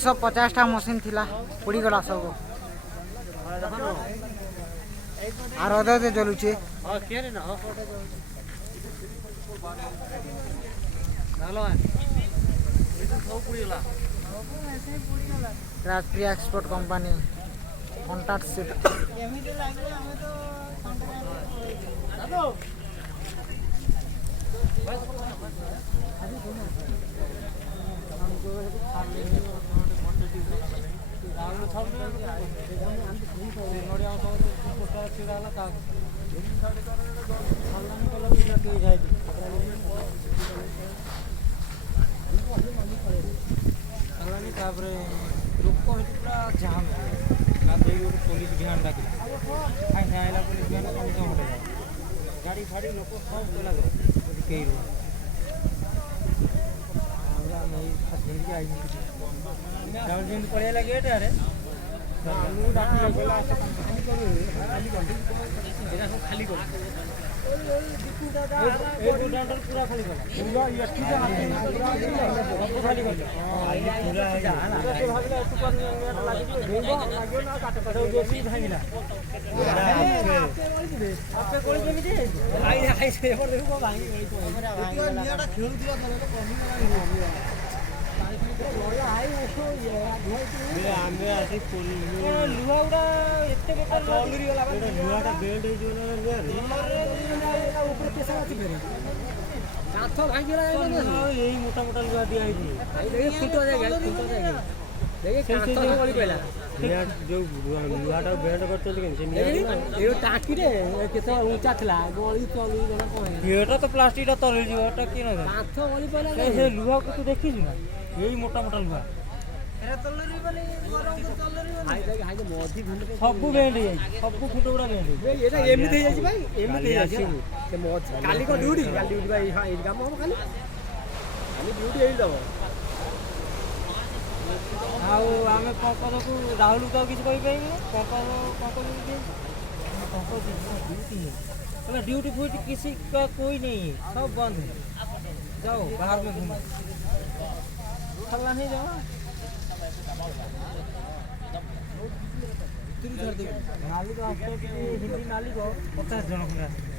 150टा machine थिला पुड़ीगला सब are अधे अधे जलुचे राजप्रिया एक्सपोर्ट कंपनी कॉन्टैक्ट से लोक पूरा जाम पुलिस ध्यान रखी पुलिस ध्यान गाड़ी फाड़ी लोक सब लगे कई पड़ेगा गेट अरे खाली कर पूरा खाली मोटा मोटा लुहा दिया जो लुहाटा बेल्ट कर टाकी उचा था गली चल तो प्लास्टिक तले कि लुहा को तू देखी ना यही मोटा मोटा लुहा सब बेंड सब फुट गुड़ा काली को ड्यूटी काम हम खाली ड्यूटी दब आम पंकज को राहुल तो किसी पंकज ड्यूटी फ्यूटी किसी का कोई नहीं है सब बंद है जाओ बाहर में घूमो खल्ला नहीं जाओ नाली को हिंदी नाली को 50 जन